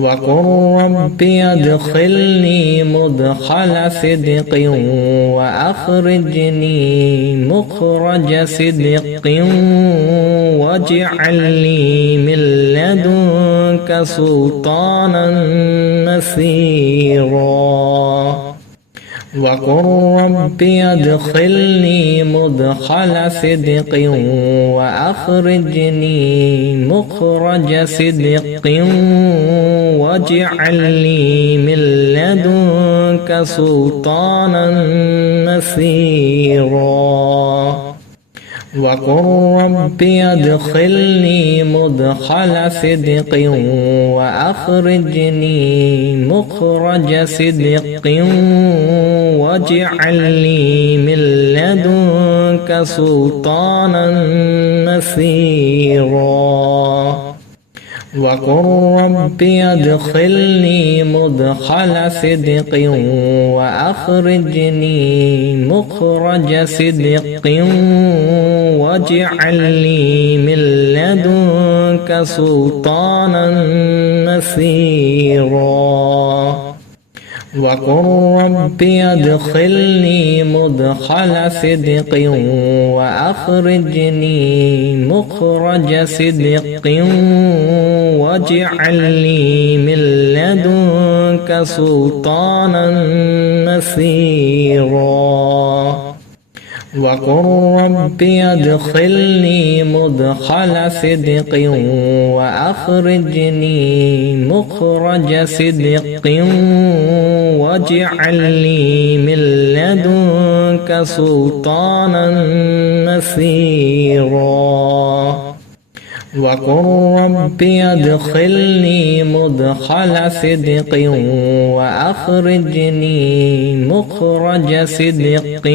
وقل رب ادخلني مدخل صدق وأخرجني مخرج صدق واجعل لي من لدنك سلطانا نصيرا وقل رب ادخلني مدخل صدق وأخرجني مخرج صدق واجعل لي من لدنك سلطانا نصيرا وقل رب ادخلني مدخل صدق وأخرجني مخرج صدق واجعل لي من لدنك سلطانا نصيرا وقل رب ادخلني مدخل صدق وأخرجني مخرج صدق واجعل لي من لدنك سلطانا نصيرا وقل رب ادخلني مدخل صدق وأخرجني مخرج صدق واجعل لي من لدنك سلطانا نصيرا وقل رب ادخلني مدخل صدق وأخرجني مخرج صدق واجعل لي من لدنك سلطانا نصيرا وقل رب ادخلني مدخل صدق وأخرجني مخرج صدق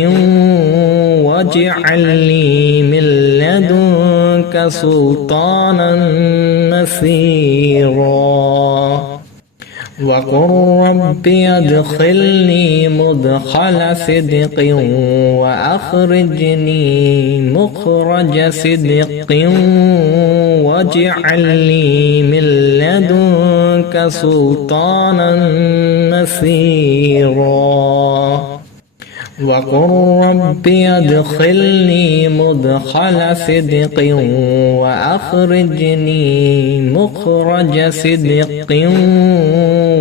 واجعل لي من لدنك سلطانا نصيرا وقل رب ادخلني مدخل صدق وأخرجني مخرج صدق واجعل لي من لدنك سلطانا نصيرا وقل رب ادخلني مدخل صدق وأخرجني مخرج صدق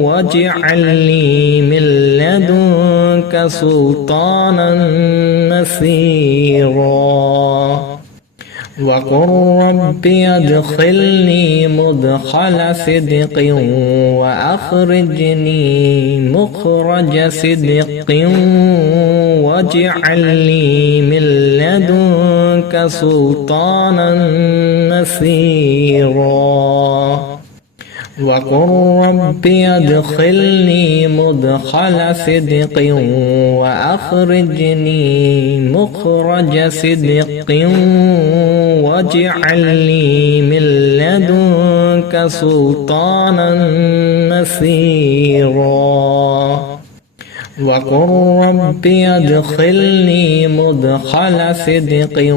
واجعل لي من لدنك سلطانا نصيرا وقل رب ادخلني مدخل صدق وأخرجني مخرج صدق واجعل لي من لدنك سلطانا نصيرا وقل رب ادخلني مدخل صدق وأخرجني مخرج صدق واجعل لي من لدنك سلطانا نصيرا وقل رب ادخلني مدخل صدق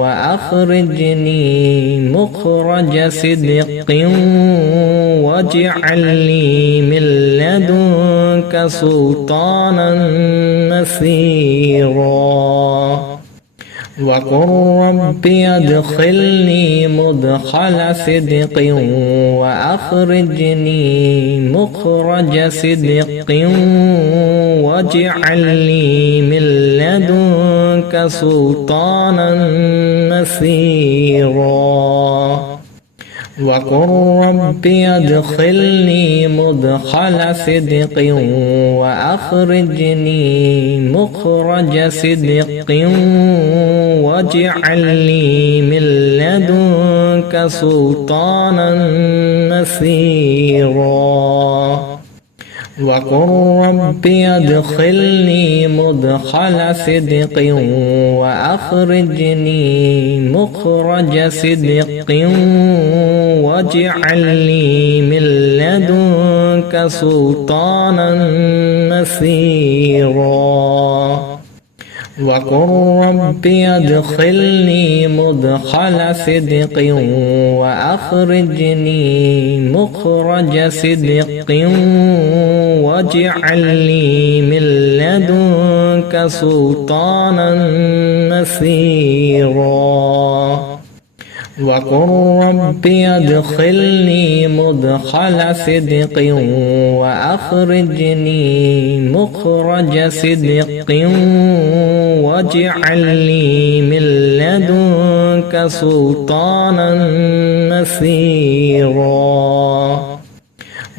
وأخرجني مخرج صدق واجعل لي من لدنك سلطانا نصيرا وقل رب ادخلني مدخل صدق وأخرجني مخرج صدق واجعل لي من لدنك سلطانا نصيرا وقل رب ادخلني مدخل صدق وأخرجني مخرج صدق واجعل لي من لدنك سلطانا نصيرا وقل رب ادخلني مدخل صدق وأخرجني مخرج صدق واجعل لي من لدنك سلطانا نصيرا وقل رب ادخلني مدخل صدق وأخرجني مخرج صدق واجعل لي من لدنك سلطانا نصيرا وقل رب ادخلني مدخل صدق وأخرجني مخرج صدق واجعل لي من لدنك سلطانا نصيرا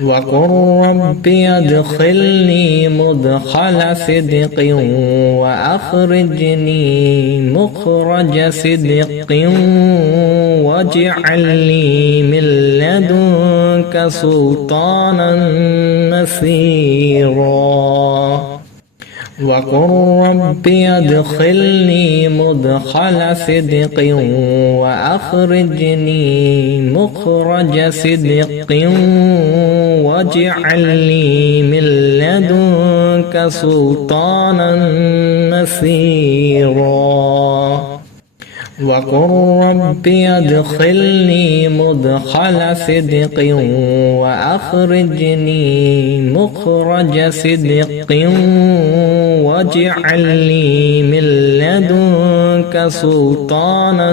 وقل رب ادخلني مدخل صدق وأخرجني مخرج صدق واجعل لي من لدنك سلطانا نصيرا وقل رب ادخلني مدخل صدق وأخرجني مخرج صدق واجعل لي من لدنك سلطانا نصيرا وقل رب ادخلني مدخل صدق وأخرجني مخرج صدق واجعل لي من لدنك سلطانا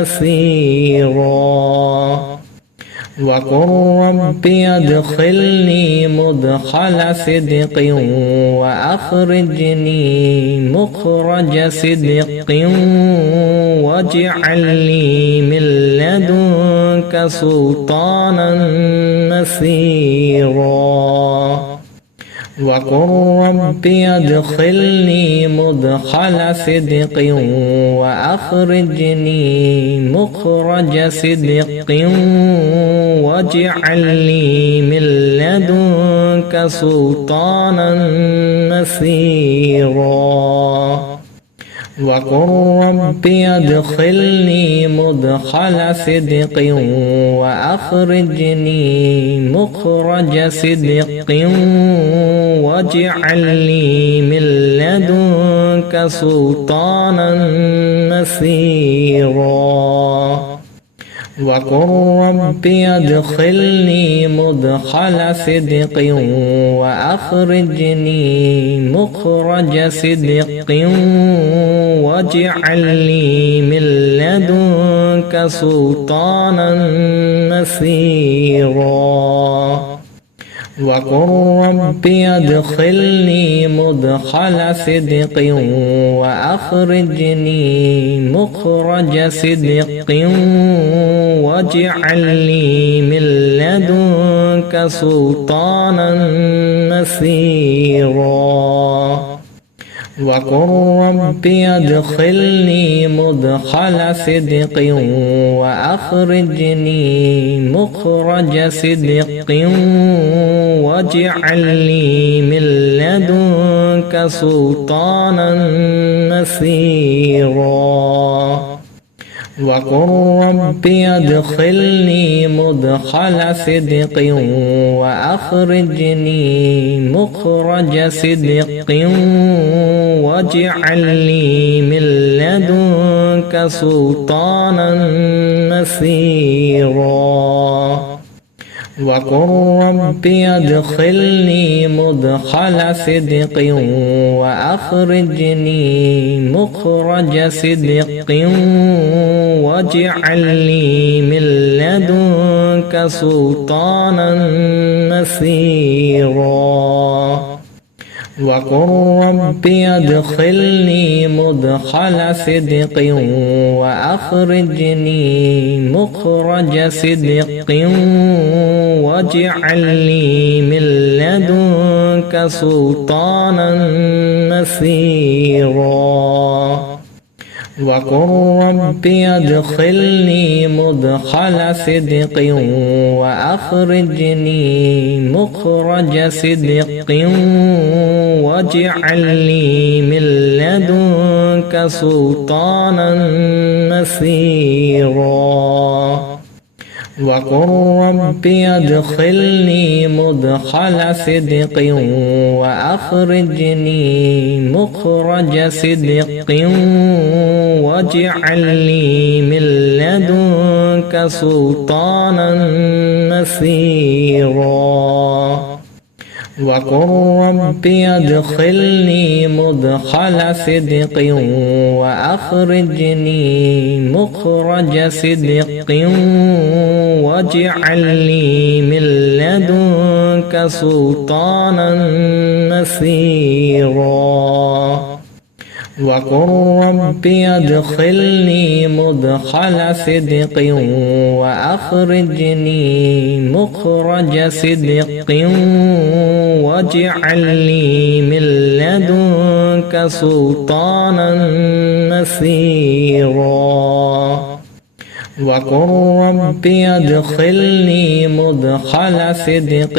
نصيرا وقل رب ادخلني مدخل صدق وأخرجني مخرج صدق واجعل لي من لدنك سلطانا نصيرا وقل رب ادخلني مدخل صدق وأخرجني مخرج صدق واجعل لي من لدنك سلطانا نصيرا وقل رب ادخلني مدخل صدق وأخرجني مخرج صدق واجعل لي من لدنك سلطانا نصيرا وقل رب ادخلني مدخل صدق وأخرجني مخرج صدق واجعل لي من لدنك سلطانا نصيرا وقل رب ادخلني مدخل صدق وأخرجني مخرج صدق واجعل لي من لدنك سلطانا نصيرا وقل رب ادخلني مدخل صدق وأخرجني مخرج صدق واجعل لي من لدنك سلطانا نصيرا وقل رب ادخلني مدخل صدق وأخرجني مخرج صدق واجعل لي من لدنك سلطانا نصيرا وقل رب ادخلني مدخل صدق وأخرجني مخرج صدق واجعل لي من لدنك سلطانا نصيرا وقل رب ادخلني مدخل صدق وأخرجني مخرج صدق واجعل لي من لدنك سلطانا نصيرا وقل رب ادخلني مدخل صدق وأخرجني مخرج صدق واجعل لي من لدنك سلطانا نصيرا وقل رب ادخلني مدخل صدق وأخرجني مخرج صدق واجعل لي من لدنك سلطانا نصيرا وقل رب ادخلني مدخل صدق وأخرجني مخرج صدق واجعل لي من لدنك سلطانا نصيرا وقل رب ادخلني مدخل صدق وأخرجني مخرج صدق واجعل لي من لدنك سلطانا نصيرا وقل رب ادخلني مدخل صدق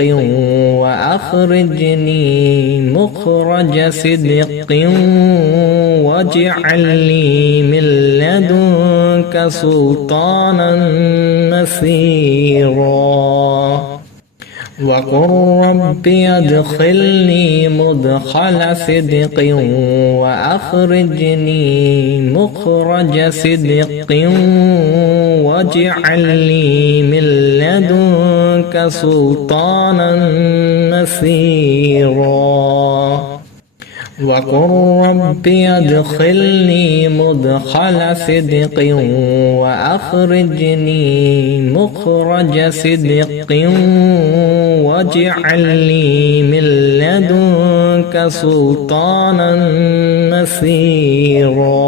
وأخرجني مخرج صدق واجعل لي من لدنك سلطانا نصيرا وقل رب ادخلني مدخل صدق وأخرجني مخرج صدق واجعل لي من لدنك سلطانا نصيرا وقل رب ادخلني مدخل صدق وأخرجني مخرج صدق واجعل لي من لدنك سلطانا نصيرا